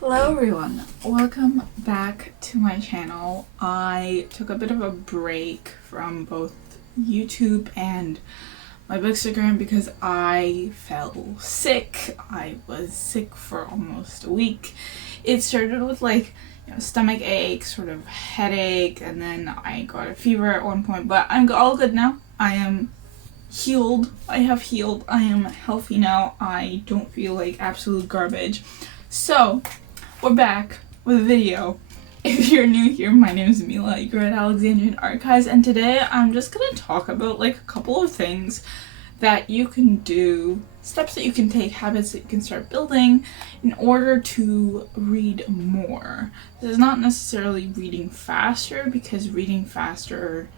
Hello everyone, welcome back to my channel. I took a bit of a break from both YouTube and my Bookstagram because I fell sick. I was sick for almost a week. It started with stomach ache, sort of headache, and then I got a fever at one point, but I'm all good now. I am healed. I have healed. I am healthy now. I don't feel like absolute garbage. So, we're back with a video. If you're new here, my name is Mila. You're at Alexandrian Archives, and today I'm just gonna talk about a couple of things that you can do, steps that you can take, habits that you can start building in order to read more. This is not necessarily reading faster, because reading faster,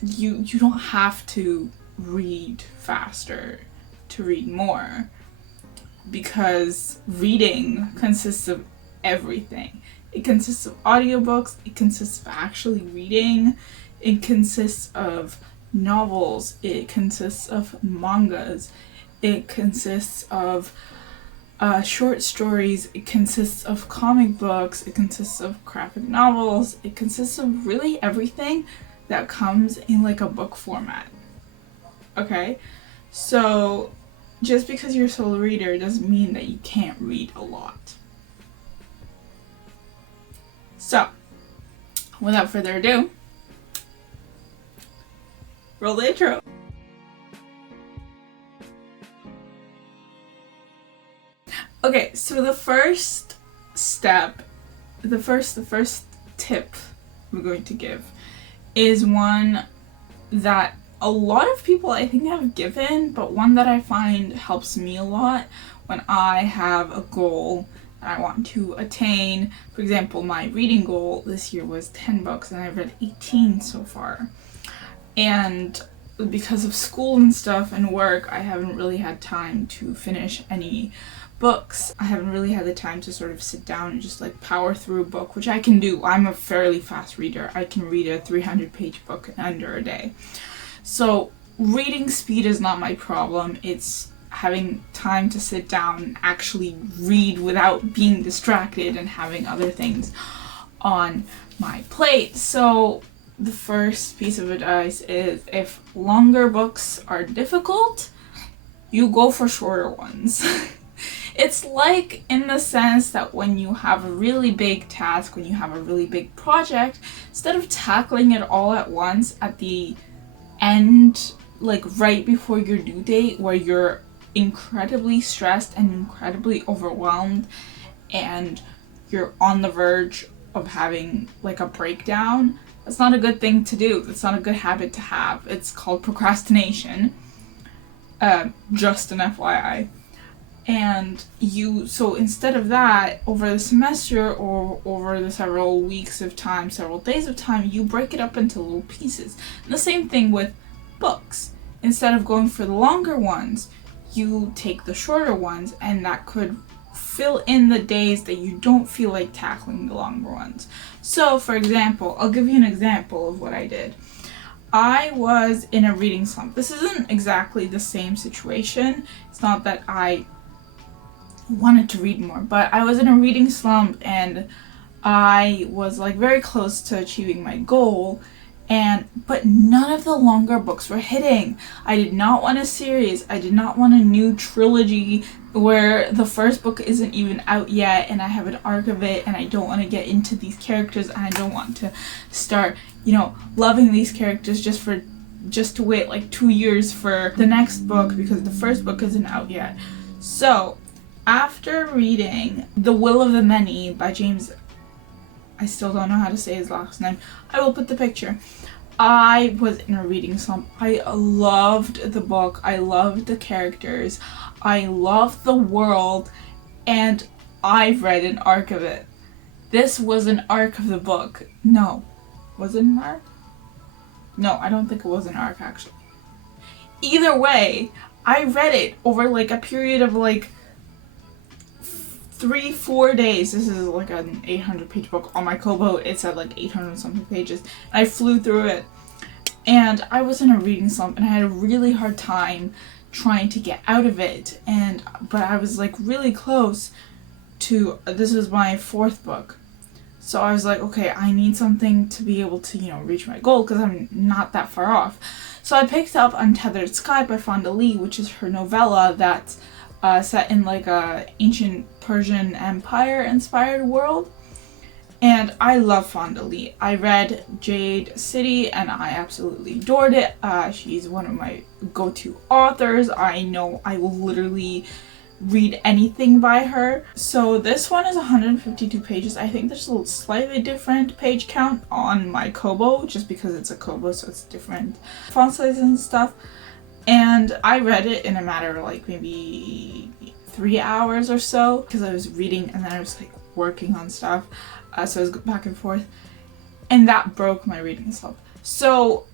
you don't have to read faster to read more. Because reading consists of everything. It consists of audiobooks, it consists of actually reading, it consists of novels, it consists of mangas, it consists of short stories, it consists of comic books, it consists of graphic novels, it consists of really everything that comes in a book format. Okay? So just because you're a solo reader doesn't mean that you can't read a lot. So, without further ado, roll the intro. Okay, so the first step, the first tip we're going to give is one that a lot of people I think have given, but one that I find helps me a lot when I have a goal that I want to attain. For example, my reading goal this year was 10 books and I've read 18 so far. And because of school and stuff and work, I haven't really had time to finish any books. I haven't really had the time to sort of sit down and just power through a book, which I can do. I'm a fairly fast reader. I can read a 300-page book in under a day. So reading speed is not my problem. It's having time to sit down and actually read without being distracted and having other things on my plate. So the first piece of advice is, if longer books are difficult, you go for shorter ones. It's in the sense that when you have a really big task, when you have a really big project, instead of tackling it all at once at the end, right before your due date, where you're incredibly stressed and incredibly overwhelmed and you're on the verge of having a breakdown, that's not a good thing to do. That's not a good habit to have. It's called procrastination. Just an FYI. And so instead of that, over the semester or over the several weeks of time, several days of time, you break it up into little pieces. And the same thing with books. Instead of going for the longer ones, you take the shorter ones, and that could fill in the days that you don't feel like tackling the longer ones. So, for example, I'll give you an example of what I did. I was in a reading slump. This isn't exactly the same situation. It's not that I wanted to read more, but I was in a reading slump and I was very close to achieving my goal, but none of the longer books were hitting. I did not want a series. I did not want a new trilogy where the first book isn't even out yet and I have an arc of it and I don't want to get into these characters and I don't want to start, loving these characters just to wait 2 years for the next book because the first book isn't out yet. So after reading The Will of the Many by James, I still don't know how to say his last name. I will put the picture. I was in a reading slump. I loved the book. I loved the characters. I loved the world. And I've read an arc of it. This was an arc of the book. No. Was it an arc? No, I don't think it was an arc, actually. Either way, I read it over a period of 3-4 days. This is an 800-page book. On my Kobo, it's at 800 something pages. I flew through it, and I was in a reading slump, and I had a really hard time trying to get out of it. But I was really close this was my 4th book. So I was like, okay, I need something to be able to, reach my goal because I'm not that far off. So I picked up Untethered Sky by Fonda Lee, which is her novella that's set in like a ancient Persian Empire inspired world. And I love Fonda Lee. I read Jade City and I absolutely adored it. She's one of my go-to authors. I know I will literally read anything by her. So this one is 152 pages. I think there's a slightly different page count on my Kobo, just because it's a Kobo, so it's different font sizes and stuff. And I read it in a matter of like maybe 3 hours or so, because I was reading and then I was like working on stuff. So I was back and forth, and that broke my reading slump. So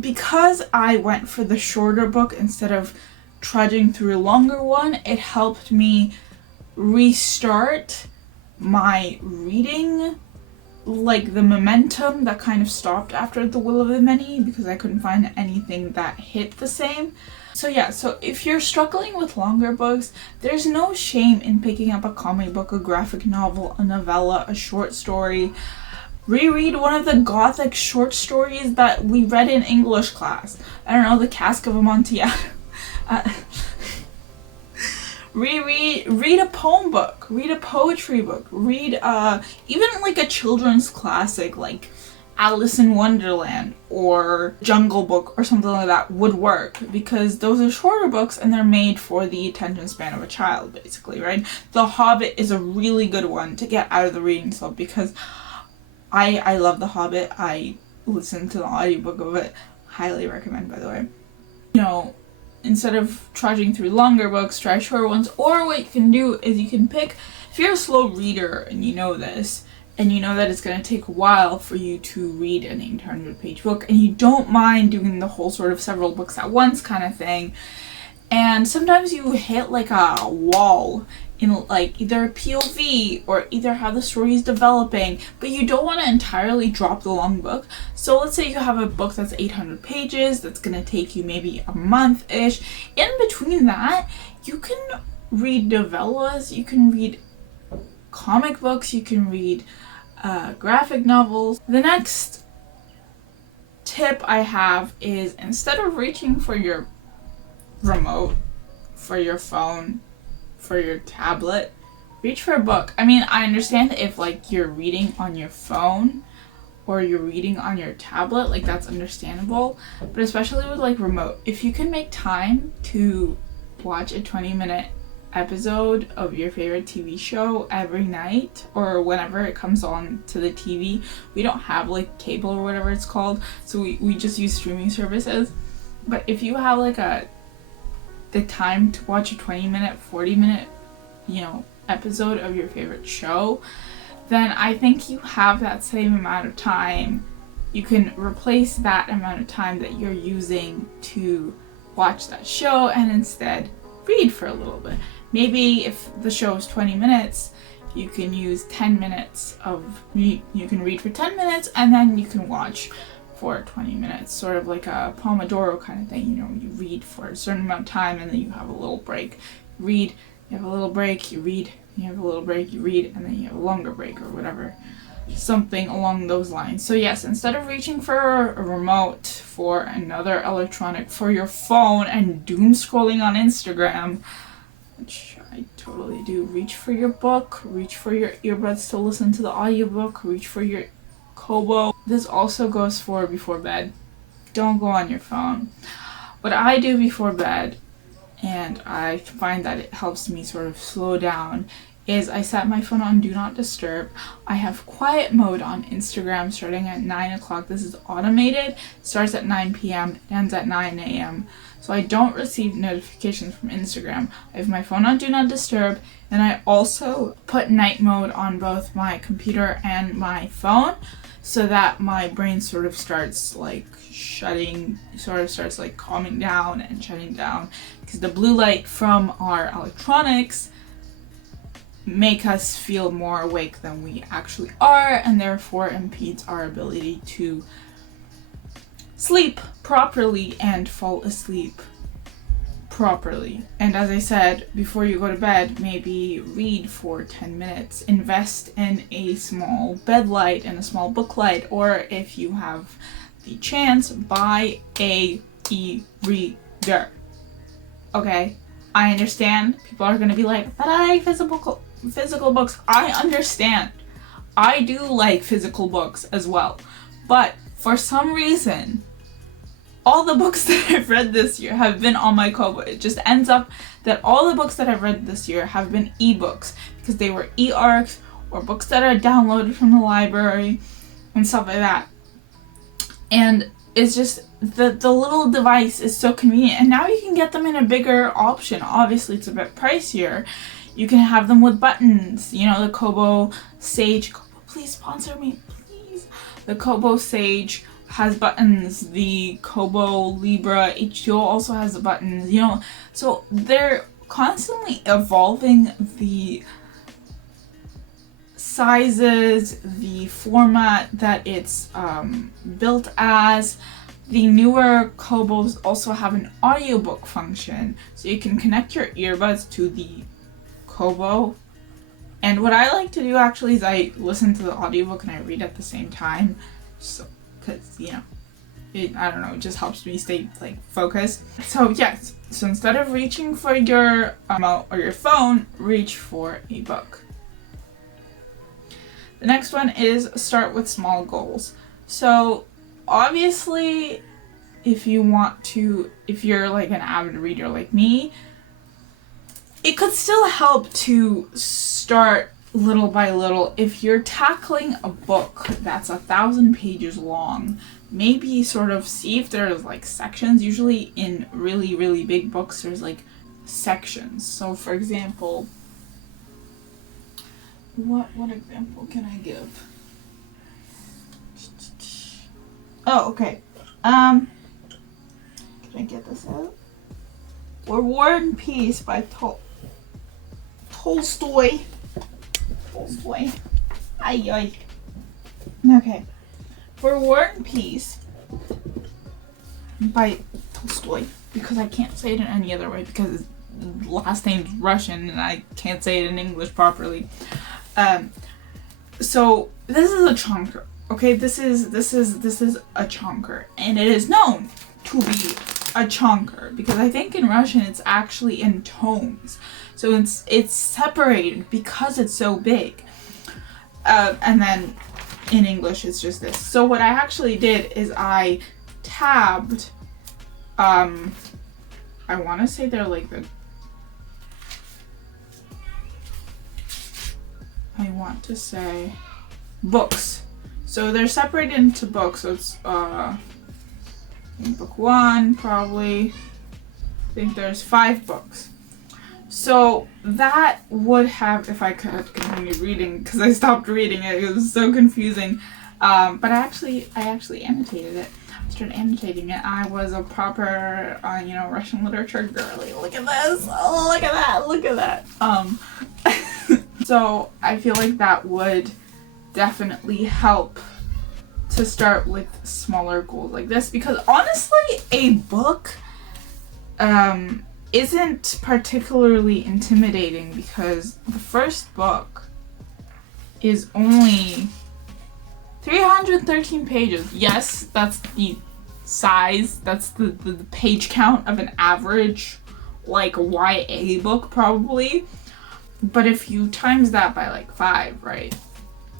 because I went for the shorter book instead of trudging through a longer one, it helped me restart my reading, like the momentum that kind of stopped after The Will of the Many, because I couldn't find anything that hit the same. So yeah, so if you're struggling with longer books, there's no shame in picking up a comic book, a graphic novel, a novella, a short story. Reread one of the gothic short stories that we read in English class. I don't know, The Cask of Amontillado. Read a poem book, read a poetry book, read even like a children's classic like Alice in Wonderland or Jungle Book or something like that would work, because those are shorter books and they're made for the attention span of a child, basically, right? The Hobbit is a really good one to get out of the reading slump, because I love The Hobbit. I listened to the audiobook of it. Highly recommend, by the way. Instead of trudging through longer books, try shorter ones. Or what you can do is you can pick, if you're a slow reader and you know this, and you know that it's going to take a while for you to read an 800-page book, and you don't mind doing the whole sort of several books at once kind of thing, and sometimes you hit like a wall in like either POV or either how the story is developing, but you don't want to entirely drop the long book. So let's say you have a book that's 800 pages that's going to take you maybe a month-ish. In between that, you can read novellas, you can read comic books, you can read graphic novels. The next tip I have is, instead of reaching for your remote, for your phone, for your tablet, reach for a book. I mean, I understand if like you're reading on your phone or you're reading on your tablet, like that's understandable, but especially with like remote, if you can make time to watch a 20-minute episode of your favorite TV show every night or whenever it comes on to the TV. We don't have like cable or whatever it's called, so we just use streaming services. But if you have like the time to watch a 20-minute, 40-minute, episode of your favorite show, then I think you have that same amount of time. You can replace that amount of time that you're using to watch that show and instead read for a little bit. Maybe if the show is 20 minutes, you can use 10 minutes of, you can read for 10 minutes and then you can watch for 20 minutes, sort of like a Pomodoro kind of thing. You read for a certain amount of time and then you have a little break. Read, you have a little break, you read, you have a little break, you read, and then you have a longer break or whatever. Something along those lines. So yes, instead of reaching for a remote, for another electronic, for your phone and doom scrolling on Instagram, which I totally do, reach for your book, reach for your earbuds to listen to the audiobook, reach for your Kobo. This also goes for before bed. Don't go on your phone. What I do before bed, and I find that it helps me sort of slow down, is I set my phone on Do Not Disturb. I have quiet mode on Instagram starting at 9 o'clock. This is automated. It starts at 9 p.m. It ends at 9 a.m. So I don't receive notifications from Instagram. I have my phone on Do Not Disturb, and I also put night mode on both my computer and my phone so that my brain sort of starts like calming down and shutting down, because the blue light from our electronics make us feel more awake than we actually are, and therefore impedes our ability to sleep properly and fall asleep properly. And as I said, before you go to bed, maybe read for 10 minutes. Invest in a small bed light and a small book light, or if you have the chance, buy a e-reader. Okay? I understand people are gonna be like, but I like physical books. I understand. I do like physical books as well. But for some reason, all the books that I've read this year have been on my Kobo. It just ends up that all the books that I've read this year have been ebooks because they were e-arcs or books that are downloaded from the library and stuff like that. And it's just the little device is so convenient, and now you can get them in a bigger option. Obviously it's a bit pricier. You can have them with buttons, you know, the Kobo Sage. Kobo, please sponsor me, please. The Kobo Sage has buttons. The Kobo Libra H2O also has the buttons, you know. So they're constantly evolving the sizes, the format that it's built as. The newer Kobos also have an audiobook function, so you can connect your earbuds to the Kobo. And what I like to do actually is I listen to the audiobook and I read at the same time, so because, you know, I don't know, it just helps me stay like focused. So yes, so instead of reaching for your remote or your phone, reach for a book. The next one is start with small goals. So obviously, if you're like an avid reader like me, it could still help to start little by little. If you're tackling a book that's 1,000 pages long, maybe sort of see if there's like sections. Usually in really, really big books, there's like sections. So for example, what example can I give? Oh, okay. Can I get this out? Or War and Peace by Tolstoy. Ay. Okay. For War and Peace by Tolstoy, because I can't say it in any other way because his last name's Russian and I can't say it in English properly. So this is a chunker. Okay, this is a chunker, and it is known to be a chunker because I think in Russian it's actually in tomes, so it's separated because it's so big. And then in English it's just this. So what I actually did is I tabbed. I want to say they're like the. I want to say books. So they're separated into books. So it's book one, probably. I think there's 5 books. So that would have, if I could continue reading, because I stopped reading it. It was so confusing. But I actually annotated it. I started annotating it. I was a proper, Russian literature girly. Look at this. Oh, look at that. Look at that. So I feel like that would definitely help to start with smaller goals like this, because honestly a book isn't particularly intimidating because the first book is only 313 pages. Yes, that's the size, that's the page count of an average like YA book probably, but if you times that by like 5, right,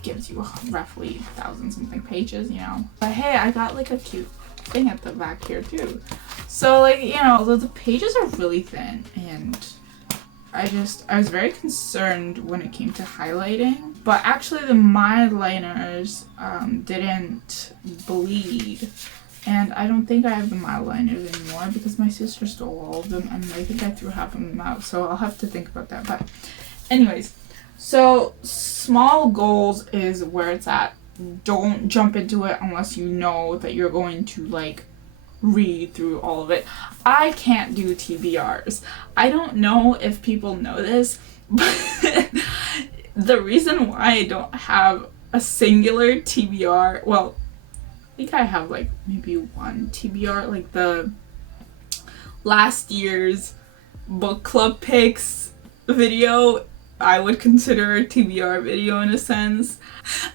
gives you roughly 1,000 something pages, But hey, I got like a cute thing at the back here too. So like, the pages are really thin, and I was very concerned when it came to highlighting, but actually the my liners didn't bleed, and I don't think I have the my liners anymore because my sister stole all of them, and I think I threw half of them out, so I'll have to think about that. But anyways, so small goals is where it's at. Don't jump into it unless you know that you're going to like read through all of it. I can't do TBRs. I don't know if people know this, but the reason why I don't have a singular TBR, well, I think I have like maybe one TBR, like the last year's book club picks video, I would consider a TBR video in a sense.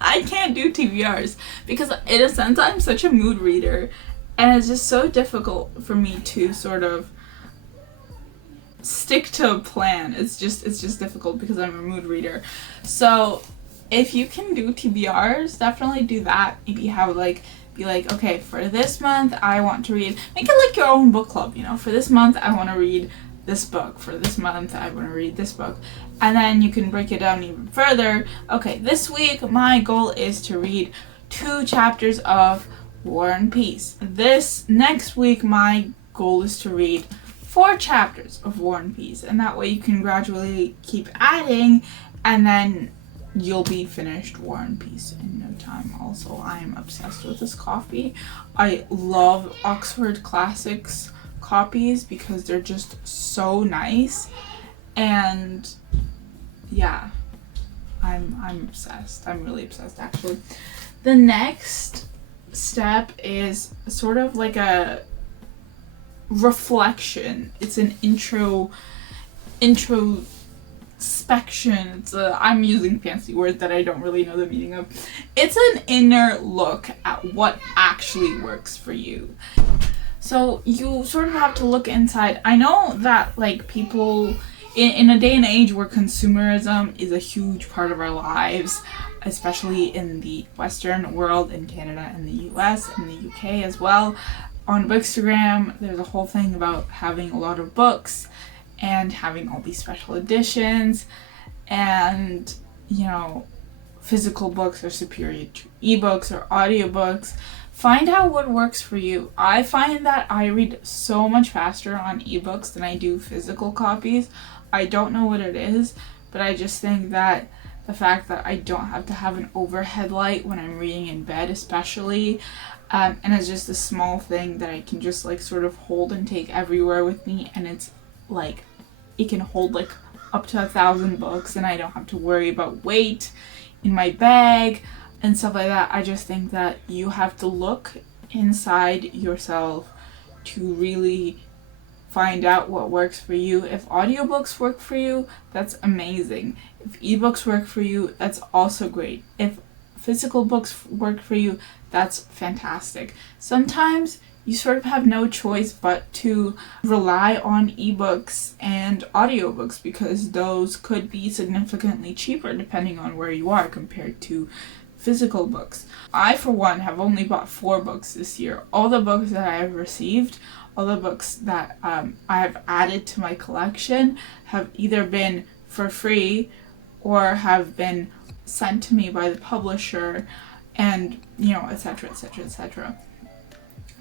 I can't do TBRs because in a sense I'm such a mood reader, and it's just so difficult for me to sort of stick to a plan. It's just difficult because I'm a mood reader. So if you can do TBRs, definitely do that. Maybe have like, be like, okay, for this month I want to read, make it like your own book club, you know, for this month I want to read this book, for this month I want to read this book. And then you can break it down even further. Okay, this week my goal is to read 2 chapters of War and Peace. This next week my goal is to read 4 chapters of War and Peace. And that way you can gradually keep adding, and then you'll be finished War and Peace in no time. Also, I am obsessed with this copy. I love Oxford Classics copies because they're just so nice, and yeah, I'm obsessed. I'm really obsessed, actually. The next step is sort of like a reflection. It's an introspection. I'm using fancy words that I don't really know the meaning of. It's an inner look at what actually works for you. So you sort of have to look inside. I know that like people in a day and age where consumerism is a huge part of our lives, especially in the Western world, in Canada and the US and the UK as well. On Bookstagram, there's a whole thing about having a lot of books and having all these special editions, and you know, physical books are superior to ebooks or audiobooks. Find out what works for you. I find that I read so much faster on ebooks than I do physical copies. I don't know what it is, but I just think that the fact that I don't have to have an overhead light when I'm reading in bed, especially, and it's just a small thing that I can just like sort of hold and take everywhere with me, and it's like it can hold like up to 1,000 books, and I don't have to worry about weight in my bag and stuff like that. I just think that you have to look inside yourself to really find out what works for you. If audiobooks work for you, that's amazing. If ebooks work for you, that's also great. If physical books work for you, that's fantastic. Sometimes you sort of have no choice but to rely on ebooks and audiobooks because those could be significantly cheaper depending on where you are compared to physical books. I, for one, have only bought 4 books this year. All the books that I have received, all the books that I have added to my collection have either been for free or have been sent to me by the publisher, and you know, etc, etc, etc.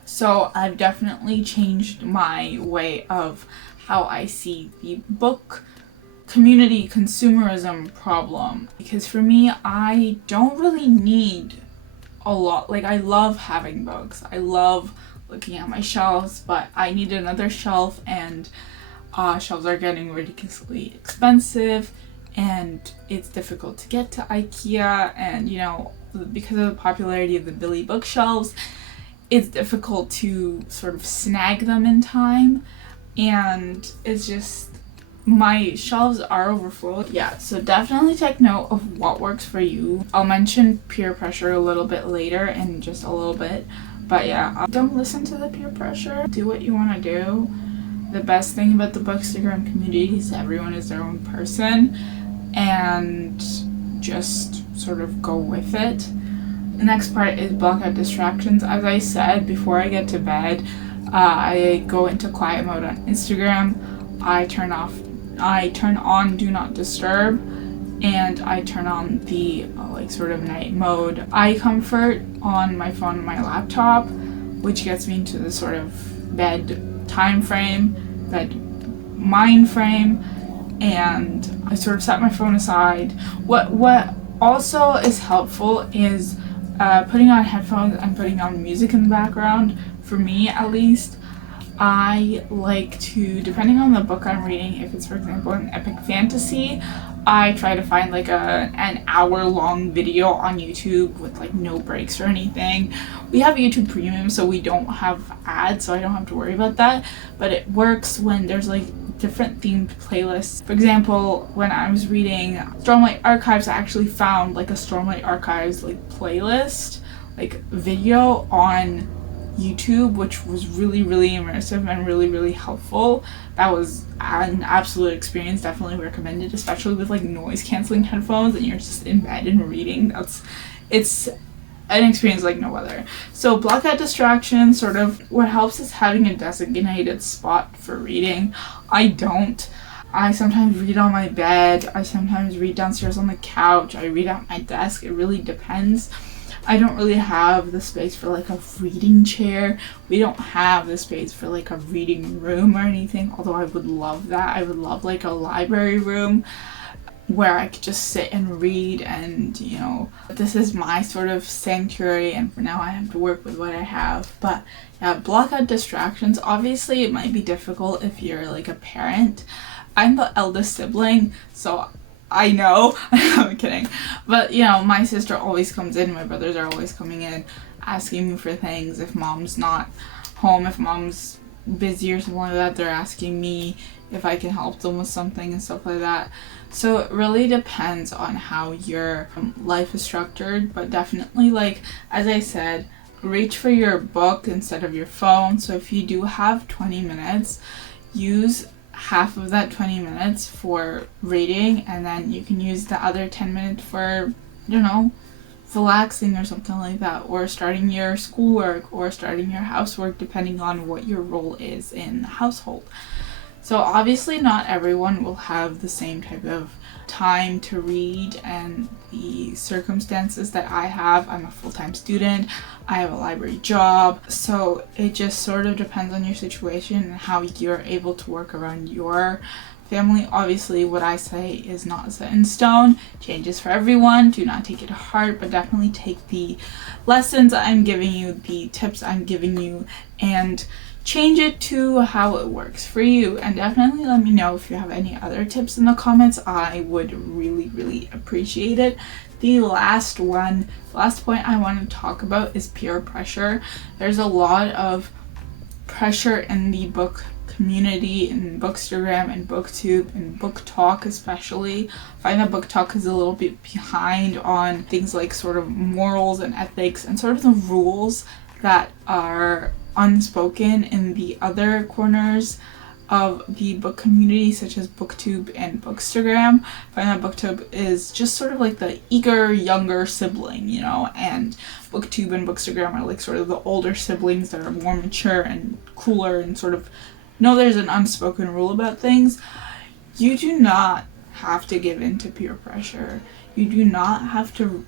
So I've definitely changed my way of how I see the book community consumerism problem, because for me, I don't really need a lot. Like, I love having books, I love looking at my shelves, but I need another shelf, and shelves are getting ridiculously expensive, and it's difficult to get to IKEA, and you know, because of the popularity of the Billy bookshelves, it's difficult to sort of snag them in time, and it's just, my shelves are overflowed. Yeah, so definitely take note of what works for you. I'll mention peer pressure a little bit later in just a little bit, but yeah, don't listen to the peer pressure. Do what you want to do. The best thing about the Bookstagram community is everyone is their own person, and just sort of go with it. The next part is block out distractions. As I said, before I get to bed, I go into quiet mode on Instagram. I turn on Do Not Disturb, and I turn on the like sort of night mode eye comfort on my phone and my laptop, which gets me into the sort of bed time frame, bed mind frame, and I sort of set my phone aside. What also is helpful is putting on headphones and putting on music in the background. For me, at least, I like to, depending on the book I'm reading, if it's, for example, an epic fantasy, I try to find like an hour-long video on YouTube with like no breaks or anything. We have YouTube Premium, so we don't have ads, so I don't have to worry about that. But it works when there's like different themed playlists. For example, when I was reading Stormlight Archives, I actually found like a Stormlight Archives like playlist, like video on YouTube, which was really, really immersive and really, really helpful. That was an absolute experience. Definitely recommended, especially with like noise canceling headphones and you're just in bed and reading. It's an experience like no other. So block out distractions. Sort of what helps is having a designated spot for reading. I don't. I sometimes read on my bed. I sometimes read downstairs on the couch. I read at my desk. It really depends. I don't really have the space for like a reading chair. We don't have the space for like a reading room or anything, although I would love that. I would love like a library room where I could just sit and read, and you know, this is my sort of sanctuary, and for now I have to work with what I have. But yeah, block out distractions. Obviously it might be difficult if you're like a parent. I'm the eldest sibling, so I know. I'm kidding. But you know, my sister always comes in, my brothers are always coming in asking me for things. If mom's not home, if mom's busy or something like that, they're asking me if I can help them with something and stuff like that. So it really depends on how your life is structured, but definitely, like as I said, reach for your book instead of your phone. So if you do have 20 minutes, use half of that 20 minutes for reading, and then you can use the other 10 minutes for, you know, relaxing or something like that, or starting your schoolwork or starting your housework, depending on what your role is in the household. So obviously not everyone will have the same type of time to read and the circumstances that I have. I'm a full-time student. I have a library job. So it just sort of depends on your situation and how you're able to work around your family. Obviously what I say is not set in stone. Changes for everyone. Do not take it to heart, but definitely take the lessons I'm giving you, the tips I'm giving you, and change it to how it works for you. And definitely let me know if you have any other tips in the comments. I would really, really appreciate it. The last point I want to talk about is peer pressure. There's a lot of pressure in the book community, in Bookstagram and BookTube and BookTok especially. I find that BookTok is a little bit behind on things like sort of morals and ethics and sort of the rules that are unspoken in the other corners of the book community, such as BookTube and Bookstagram. I find that BookTube is just sort of like the eager younger sibling, you know, and BookTube and Bookstagram are like sort of the older siblings that are more mature and cooler and sort of know there's an unspoken rule about things. You do not have to give in to peer pressure. You do not have to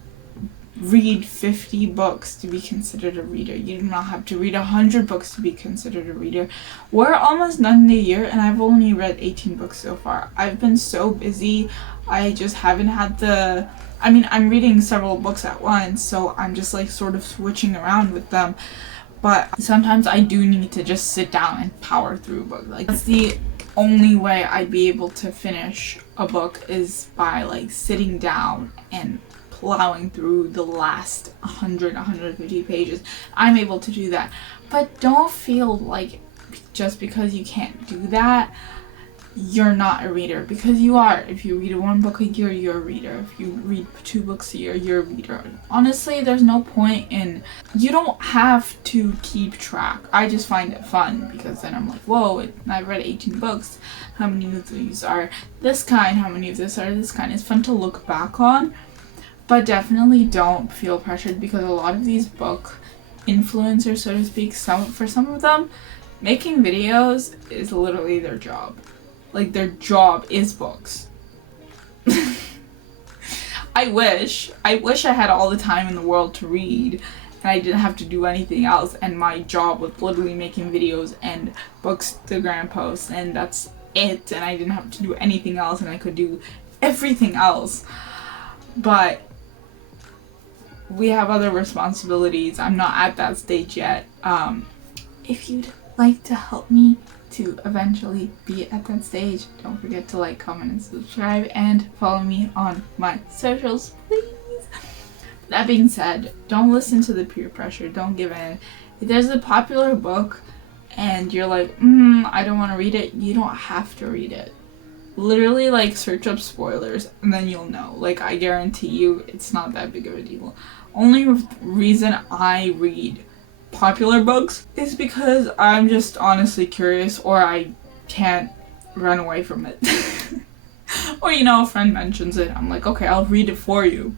read 50 books to be considered a reader. You do not have to read 100 books to be considered a reader. We're almost done in the year and I've only read 18 books so far. I've been so busy. I just haven't had I'm reading several books at once, so I'm just like sort of switching around with them. But sometimes I do need to just sit down and power through a book. Like, that's the only way I'd be able to finish a book, is by like sitting down and plowing through the last 150 pages. I'm able to do that. But don't feel like just because you can't do that, you're not a reader, because you are. If you read one book a year, you're a reader. If you read 2 books a year, you're a reader. Honestly, there's no point in, you don't have to keep track. I just find it fun because then I'm like, whoa, I've read 18 books. How many of these are this kind? How many of this are this kind? It's fun to look back on. But definitely don't feel pressured, because a lot of these book influencers, so to speak, for some of them, making videos is literally their job. Like, their job is books. I wish I had all the time in the world to read and I didn't have to do anything else, and my job was literally making videos and Bookstagram posts, and that's it, and I didn't have to do anything else and I could do everything else. But we have other responsibilities. I'm not at that stage yet. If you'd like to help me to eventually be at that stage, don't forget to like, comment, and subscribe, and follow me on my socials, please. That being said, don't listen to the peer pressure. Don't give in. If there's a popular book and you're like, I don't want to read it, you don't have to read it. Literally, like, search up spoilers and then you'll know. Like, I guarantee you it's not that big of a deal. Only reason I read popular books is because I'm just honestly curious, or I can't run away from it. Or, you know, a friend mentions it, I'm like, okay, I'll read it for you.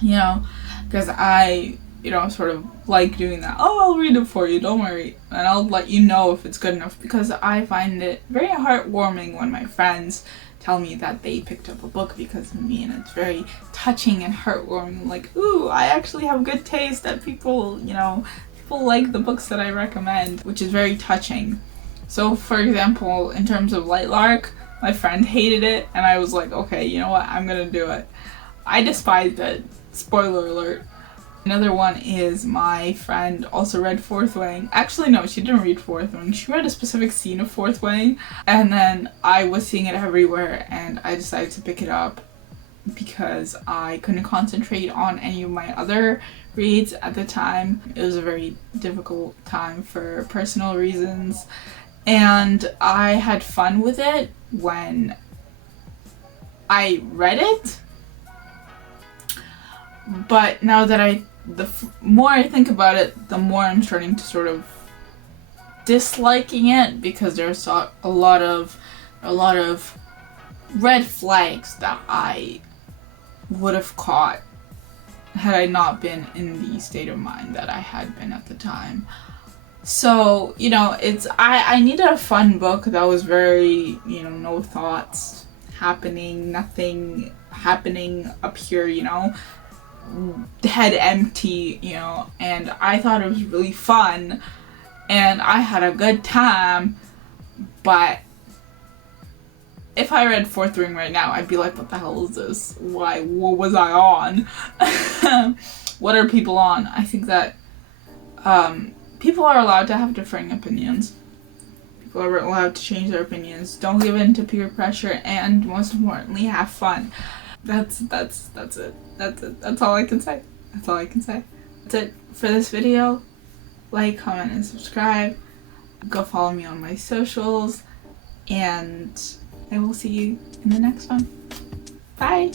You know, because I, you know, sort of like doing that. Oh, I'll read it for you, don't worry. And I'll let you know if it's good enough, because I find it very heartwarming when my friends tell me that they picked up a book because of me, and it's very touching and heartwarming. Like, ooh, I actually have good taste, that people, you know, people like the books that I recommend, which is very touching. So, for example, in terms of Light Lark, my friend hated it, and I was like, okay, you know what, I'm gonna do it. I despised it. Spoiler alert. Another one is my friend also read Fourth Wing. Actually, no, she didn't read Fourth Wing. She read a specific scene of Fourth Wing, and then I was seeing it everywhere, and I decided to pick it up because I couldn't concentrate on any of my other reads at the time. It was a very difficult time for personal reasons, and I had fun with it when I read it. But now that the more I think about it, the more I'm starting to sort of disliking it, because there's a lot of red flags that I would have caught had I not been in the state of mind that I had been at the time. So, you know, I needed a fun book that was very, you know, no thoughts happening, nothing happening up here, you know, head empty, you know, and I thought it was really fun and I had a good time. But if I read Fourth Wing right now, I'd be like, what the hell is this? What was I on? What are people on? I think that people are allowed to have differing opinions. People are allowed to change their opinions. Don't give in to peer pressure, and most importantly, have fun. That's it. That's it. That's all I can say. That's all I can say. That's it for this video. Like, comment, and subscribe. Go follow me on my socials, and I will see you in the next one. Bye!